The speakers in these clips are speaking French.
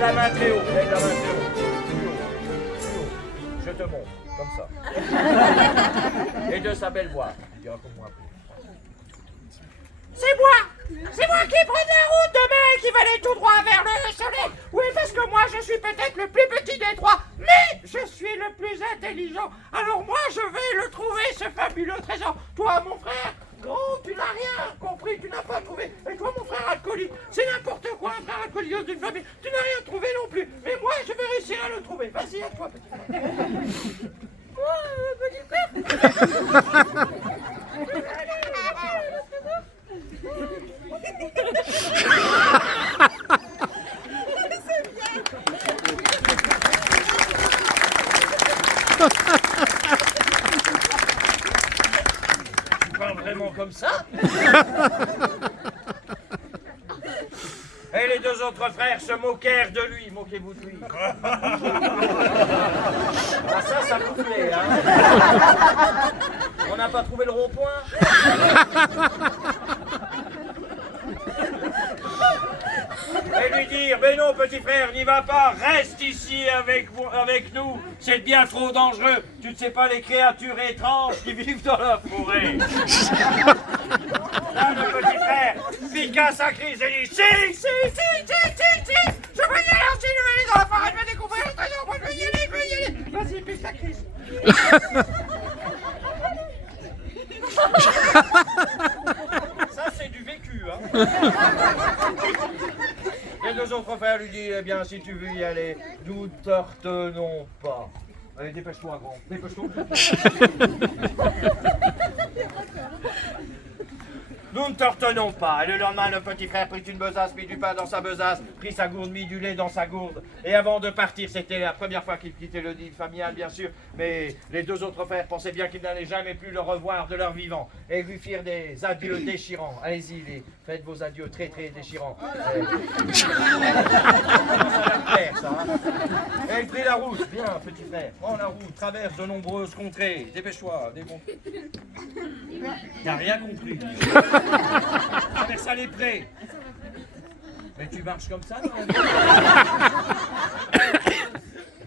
la main très haut. Lève la main très haut. Plus haut. Plus haut. Je te montre. Comme ça. Et de sa belle voix. Il dira comme moi après. C'est moi qui prends la route demain et qui va aller tout droit vers le soleil. Oui, parce que moi, je suis peut-être le plus petit des trois, mais je suis le plus intelligent. Alors moi, je vais le trouver, ce fabuleux trésor. Toi, mon frère, tu n'as rien compris, tu n'as pas trouvé. Et toi, mon frère alcoolique, c'est n'importe quoi, un frère alcoolique dans une famille. Tu n'as rien trouvé non plus. Mais moi, je vais réussir à le trouver. Vas-y, à toi, petit frère. Moi, petit frère. Pas vraiment comme ça. Et les deux autres frères se moquèrent de lui. Moquez-vous de lui. Ah ça vous plaît, hein. On n'a pas trouvé le rond-point. Et lui dire, mais non petit frère, n'y va pas, reste ici avec nous, c'est bien trop dangereux, tu ne sais pas les créatures étranges qui vivent dans la forêt. Là, le petit frère piqua sa crise et dit, si, je veux y aller aussi, je veux aller dans la forêt, je vais découvrir le trésor, moi je veux y aller. Vas-y, pique ta crise. Ça c'est du vécu, hein. Les deux autres frères lui disent, eh bien, si tu veux y aller, nous te retenons pas. Allez, dépêche-toi, grand. Dépêche-toi. Nous ne te retenons pas. Et le lendemain, le petit frère prit une besace, mit du pain dans sa besace, prit sa gourde, mit du lait dans sa gourde. Et avant de partir, c'était la première fois qu'il quittait le nid familial, bien sûr. Mais les deux autres frères pensaient bien qu'ils n'allaient jamais plus le revoir de leur vivant. Et lui firent des adieux déchirants. Allez-y, faites vos adieux très très déchirants. Ça leur plaît, ça. Hein. Et il prit la route. Bien, petit frère. Prends la route, traverse de nombreuses contrées. Dépêche-toi, T'as rien compris. Traverse les prés. Mais tu marches comme ça, non?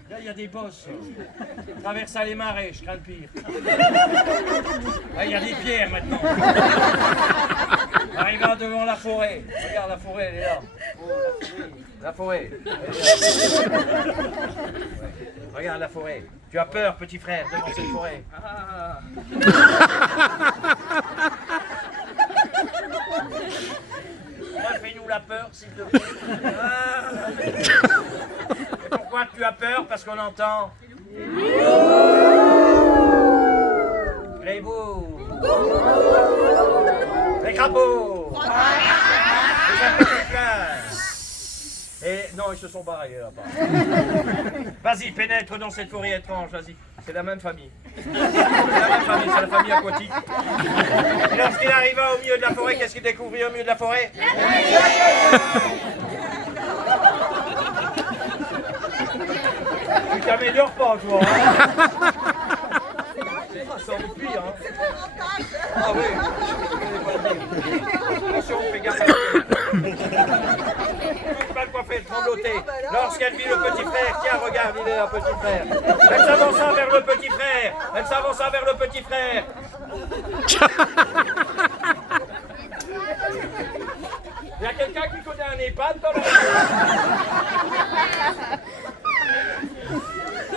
Là, il y a des bosses. Traverse les marais, je crains le pire. Là, il y a des pierres maintenant. Arrive devant la forêt. Regarde, la forêt, elle est là. Oh, la forêt. Regarde la forêt. Tu as peur, petit frère, devant cette forêt. Fais-nous la peur, s'il te plaît. Et pourquoi tu as peur? Parce qu'on entend. Les bouts. Les crapauds. Les apothicaires. Et non, ils se sont barrés là-bas. Vas-y, pénètre dans cette forêt étrange, vas-y. C'est la même famille. C'est la même famille, c'est la famille aquatique. Et lorsqu'il arriva au milieu de la forêt, qu'est-ce qu'il découvrit au milieu de la forêt? Tu t'améliores pas, toi. Hein. Ça en pire, hein. Ah oui. Attention, fais gaffe à la mal coiffé, trembloté. Lorsqu'elle vit le petit frère, tiens, regarde, il est là, petit frère. Elle s'avança vers le petit frère. Elle s'avança vers le petit frère. Il y a quelqu'un qui connaît un EHPAD dans la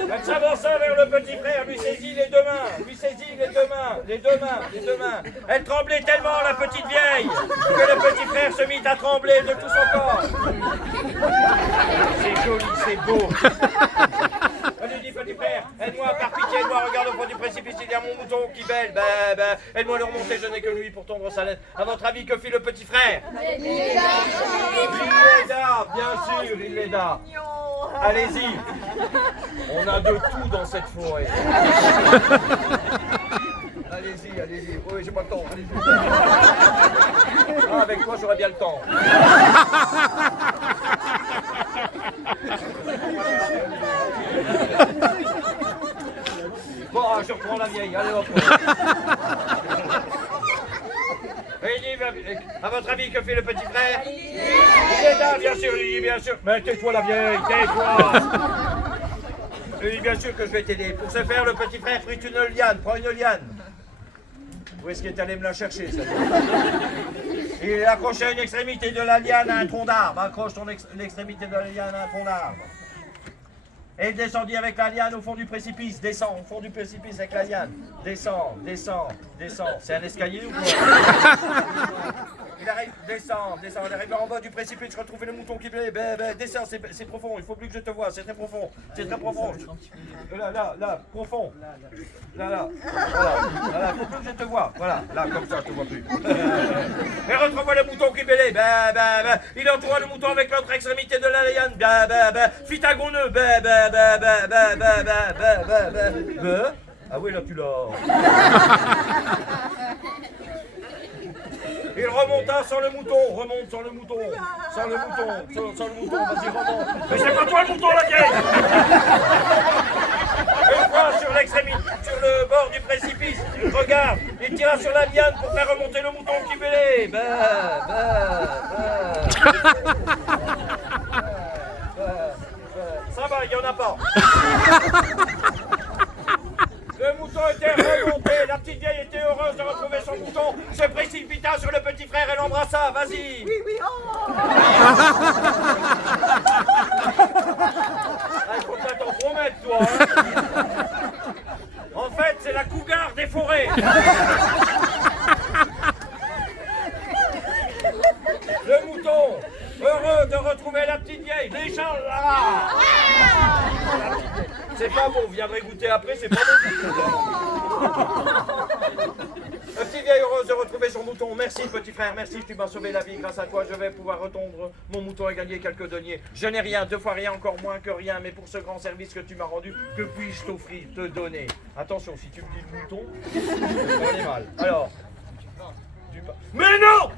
Elle s'avança vers le petit frère, lui saisit les deux mains, les deux mains. Elle tremblait tellement, la petite vieille, que le petit frère se mit à trembler de tout son corps. C'est joli, c'est beau. Elle lui dit, petit frère, aide-moi, par pitié, aide-moi, regarde au fond du précipice, il y a mon mouton qui bêle. Aide-moi à le remonter, je n'ai que lui pour tondre sa laine. À votre avis, que fit le petit frère? Il l'aida, bien sûr, il l'aida. Allez-y, on a de tout dans cette forêt. Allez-y, allez-y. Oui, j'ai pas le temps. Allez-y. Ah, avec toi, j'aurais bien le temps. Bon, je reprends la vieille. Allez, hop. Et Lily, à votre avis, que fait le petit frère? Il est là, bien sûr, Lily, bien sûr. Mais tais-toi la vieille, tais-toi. Oui, bien sûr que je vais t'aider. Pour ce faire, le petit frère prit une liane. Prends une liane. Où est-ce qu'il est allé me la chercher, ça? Il accrochait une extrémité de la liane à un tronc d'arbre. Accroche l'extrémité de la liane à un tronc d'arbre. Et il descendit avec la liane au fond du précipice. Descend au fond du précipice avec la liane. Descend, descend, descend. C'est un escalier ou quoi? Il arrive, descend, descend. Il arrive en bas du précipice. Je retrouve le mouton qui plaît. Descend, c'est profond. Il faut plus que je te vois. C'est très profond. C'est très profond. Là, profond. Là. Voilà, il faut plus que je te vois. Voilà, là, comme ça, je te vois plus. Et retrouve le mouton qui bêlait. Il entoura le mouton avec l'autre extrémité de la liane. Fit un gros nœud. Ah oui, là, tu l'as. Il remonta sans le mouton, remonte sans le mouton, sans le mouton, vas-y remonte. Mais c'est pas toi le mouton la vieille. Une fois sur l'extrémité, sur le bord du précipice, il regarde, il tira sur la liane pour faire remonter le mouton qui bêlait. Ça va, il n'y en a pas. Le mouton était remonté, la petite vieille était heureuse de retrouver son mouton, se précipita sur le petit frère et l'embrassa, vas-y. Oui, oh. Il faut pas t'en promettre, toi. Hein. En fait, c'est la cougar des forêts. Le mouton, heureux de retrouver la petite vieille, les gens là. C'est pas bon, vous viendrez goûter après, c'est pas bon. La petite vieille heureuse de retrouver son mouton. Merci petit frère, merci, tu m'as sauvé la vie. Grâce à toi, je vais pouvoir retondre mon mouton et gagner quelques deniers. Je n'ai rien, 2 fois rien, encore moins que rien. Mais pour ce grand service que tu m'as rendu, que puis-je t'offrir, te donner? Attention, si tu me dis le mouton, on est mal. Alors... Mais non!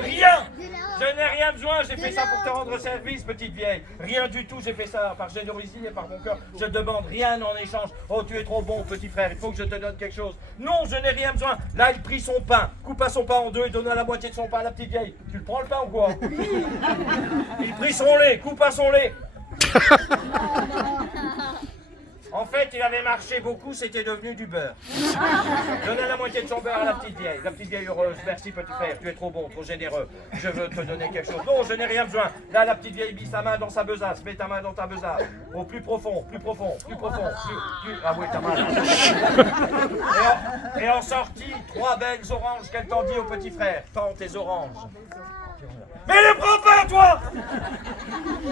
Rien! Je n'ai rien besoin, j'ai fait ça pour te rendre service, petite vieille. Rien du tout, j'ai fait ça par générosité et par mon cœur. Je demande rien en échange. Oh, tu es trop bon, petit frère, il faut que je te donne quelque chose. Non, je n'ai rien besoin. Là, il prit son pain, coupa son pain en 2 et donna la moitié de son pain à la petite vieille. Tu le prends le pain ou quoi? Il prit son lait, coupa son lait. En fait, il avait marché beaucoup, c'était devenu du beurre. Donna la moitié de son beurre à la petite vieille heureuse. Merci petit frère, tu es trop bon, trop généreux. Je veux te donner quelque chose. Non, je n'ai rien besoin. Là, la petite vieille mit sa main dans sa besace. Mets ta main dans ta besace. Au plus profond, plus profond, plus profond. Ah oui, ta main. Et en sortit 3 belles oranges qu'elle tendit au petit frère. Tends tes oranges. Mais ne prends pas, toi!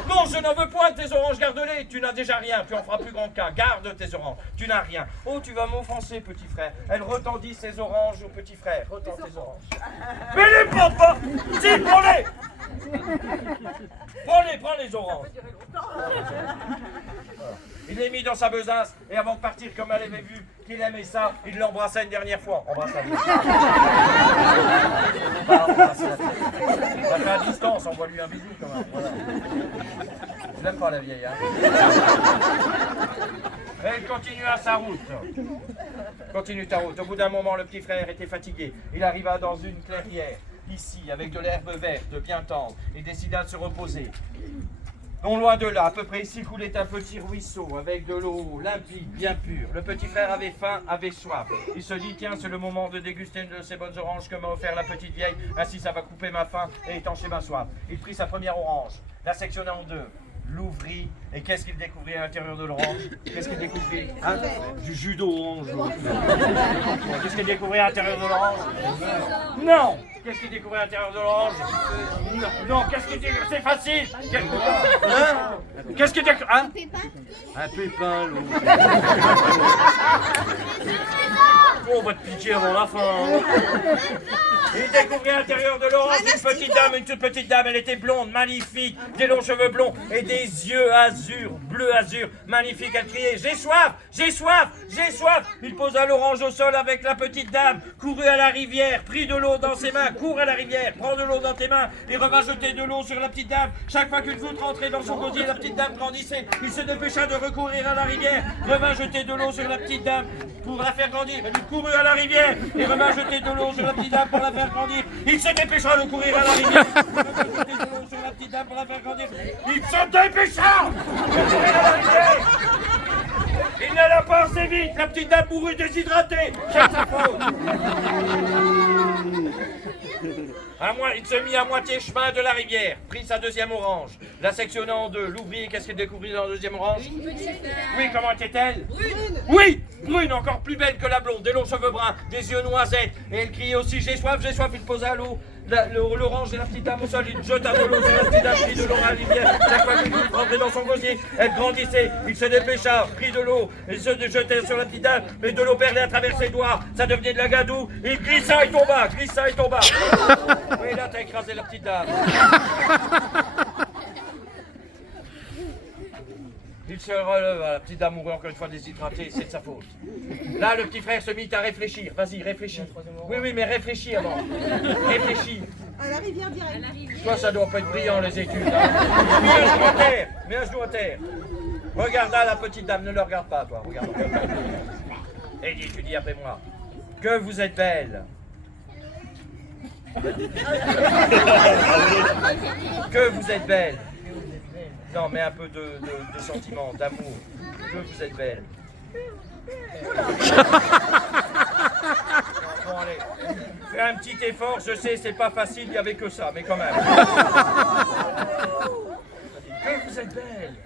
Non, je n'en veux point de tes oranges, garde-les. Tu n'as déjà rien, tu en feras plus grand cas. Garde tes oranges, tu n'as rien. Oh, tu vas m'offenser, petit frère. Elle retendit ses oranges au petit frère. Retends tes oranges. Mais ne prends pas! Si, prends-les! Prends les oranges. Il les mit dans sa besace et avant de partir, comme elle avait vu qu'il aimait ça, il l'embrassa une dernière fois. Embrasse-la. On va faire à distance, envoie-lui un bisou quand même. Voilà. Je l'aime pas la vieille, hein. Et elle continua sa route. Continue ta route. Au bout d'un moment, le petit frère était fatigué. Il arriva dans une clairière, ici, avec de l'herbe verte, bien tendre, et décida de se reposer. Non loin de là, à peu près ici, coulait un petit ruisseau avec de l'eau limpide, bien pure. Le petit frère avait faim, avait soif. Il se dit, tiens, c'est le moment de déguster une de ces bonnes oranges que m'a offert la petite vieille. Ainsi, ça va couper ma faim et étancher ma soif. Il prit sa première orange, la sectionna en 2, l'ouvrit, et qu'est-ce qu'il découvrit à l'intérieur de l'orange? Qu'est-ce qu'il découvrit? Hein? Du jus d'orange. Qu'est-ce qu'il découvrit à l'intérieur de l'orange? Non! Qu'est-ce qu'il découvrait à l'intérieur de l'orange? Non, qu'est-ce qu'il découvrait? C'est facile! Hein? Qu'est-ce qu'il découvrait? Hein? Un pépin, l'autre. On va te piquer avant la fin. Il découvrait à l'intérieur de l'orange une toute petite dame, elle était blonde, magnifique, des longs cheveux blonds et des yeux azur, bleu azur, magnifique. Elle criait, j'ai soif, j'ai soif, j'ai soif. Il posa l'orange au sol avec la petite dame, courut à la rivière, prit de l'eau dans ses mains, court à la rivière, prends de l'eau dans tes mains et revint jeter de l'eau sur la petite dame. Chaque fois qu'une goutte rentrait dans son gosier, la petite dame grandissait. Il se dépêcha de recourir à la rivière, revint jeter de l'eau sur la petite dame pour la faire grandir. Il courut à la rivière et revint jeter de l'eau sur la petite dame pour la faire grandir. Il se dépêchera de courir à la rivière. Sur la petite dame pour la faire grandir. Il se dépêcha de courir à la rivière. Il n'alla pas assez vite. La petite dame mourut déshydratée. C'est sa faute. Il se mit à moitié chemin de la rivière, prit sa deuxième orange, la sectionna en deux. L'ouvrier, qu'est-ce qu'il découvrit dans la deuxième orange? Oui, comment était-elle? Brune. Oui, brune, encore plus belle que la blonde, des longs cheveux bruns, des yeux noisettes. Et elle criait aussi, j'ai soif, il posa l'eau. L'orange et la petite dame au sol, il jeta de l'eau sur la petite dame, prit de l'eau à la rivière. Chaque fois qu'il rentrait dans son gosier, elle grandissait, il se dépêcha, prit de l'eau, il se jetait sur la petite dame, mais de l'eau perlait à travers ses doigts, ça devenait de la gadoue, il glissa et tomba. Oui, là t'as écrasé la petite dame. Il se releva, la petite dame mourut encore une fois déshydratée, c'est de sa faute. Là, le petit frère se mit à réfléchir. Vas-y, réfléchis. Oui, mais réfléchis avant. Réfléchis. À la rivière direct. Toi, ça doit pas être brillant, les études. Hein. Mets un genou à terre. Regarda la petite dame, ne le regarde pas, toi. Regarde. Et dis, tu dis après moi. Que vous êtes belle. Que vous êtes belle. Non, mais un peu de sentiment, d'amour. Que vous êtes belle. Bon, allez. Fais un petit effort, je sais, c'est pas facile, il n'y avait que ça, mais quand même. Que vous êtes belle.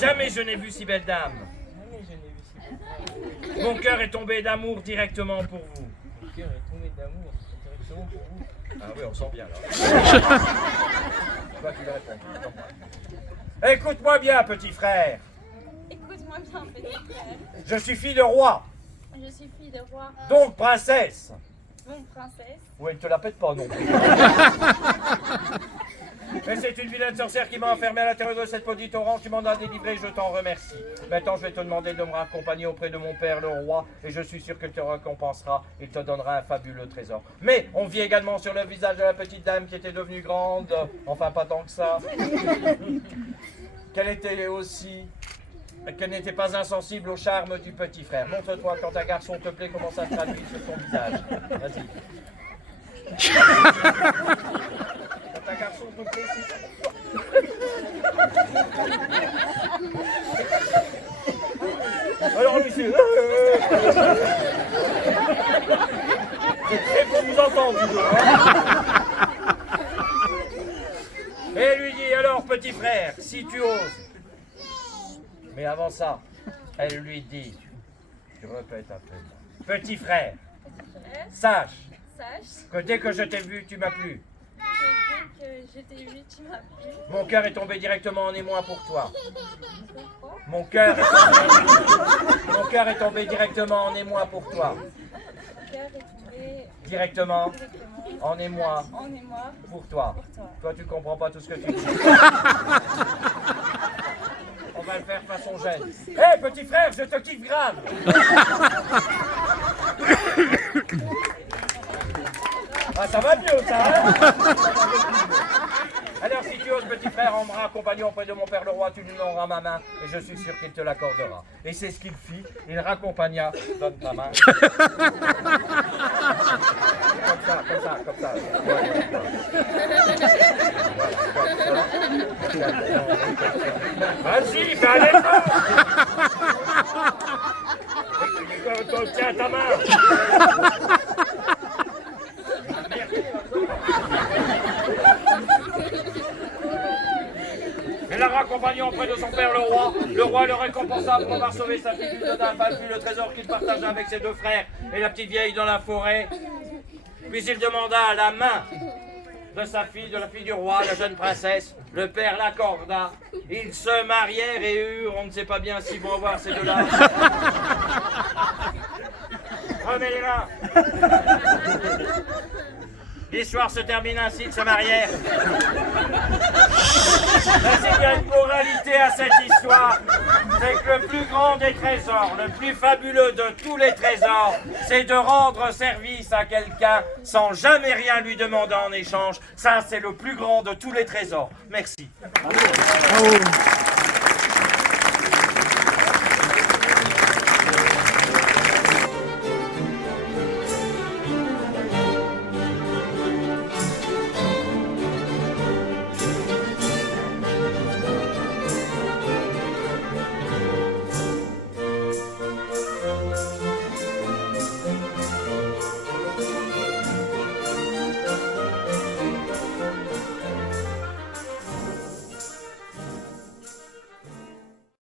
Jamais je n'ai vu si belle dame. Mon cœur est tombé d'amour directement pour vous. Mon cœur est tombé d'amour directement pour vous. Ah oui, on sent bien là. Toi qui le réponds. Écoute-moi bien, petit frère. Écoute-moi bien, petit frère. Je suis fille de roi, Je suis fille de roi, donc princesse. donc princesse. Oui, elle ne te la pète pas non plus. Mais c'est une vilaine sorcière qui m'a enfermé à l'intérieur de cette maudite orange. Tu m'en as délivré, je t'en remercie. Maintenant, je vais te demander de me raccompagner auprès de mon père, le roi, et je suis sûr qu'il te récompensera. Il te donnera un fabuleux trésor. Mais on vit également sur le visage de la petite dame qui était devenue grande, enfin pas tant que ça, qu'elle n'était pas insensible au charme du petit frère. Montre-toi quand un garçon te plaît, comment ça se traduit sur ton visage. Vas-y. Quand un garçon te plaît, alors lui c'est... C'est très pour vous entendre, vous deux, hein. Et lui dit, alors petit frère, si tu oses. Mais avant ça, elle lui dit, je répète un peu, petit frère, sache que dès que je t'ai vu, tu m'as plu. Que je t'ai vu, tu m'as plu. Mon cœur est tombé directement en émoi pour toi. Pourquoi? Mon cœur est tombé directement en émoi pour toi. Mon cœur est tombé Directement en émoi en émoi pour toi. pour toi. Toi, tu comprends pas tout ce que tu dis. On va le faire façon jeune. Hé, petit frère, je te kiffe grave. Ah, ça va mieux, ça, hein? Alors, si tu oses, petit frère, en me raccompagnant auprès de mon père le roi, tu lui donneras ma main, et je suis sûr qu'il te l'accordera. Et c'est ce qu'il fit, il raccompagna, donne ta main. Comme ça. Vas-y, fais un effort. Tiens ta main. Et la raccompagnant auprès de son père le roi le récompensa pour avoir sauvé sa fille du Dodin, puis le trésor qu'il partagea avec ses deux frères et la petite vieille dans la forêt. Puis il demanda la main de sa fille, de la fille du roi, la jeune princesse. Le père l'accorda. Ils se marièrent et eurent, on ne sait pas bien s'ils vont avoir ces deux-là. Remets les mains. L'histoire se termine ainsi, ils se marièrent. Mais il y a une moralité à cette histoire, c'est que le plus grand des trésors, le plus fabuleux de tous les trésors, c'est de rendre service à quelqu'un sans jamais rien lui demander en échange. Ça, c'est le plus grand de tous les trésors. Merci. Bravo.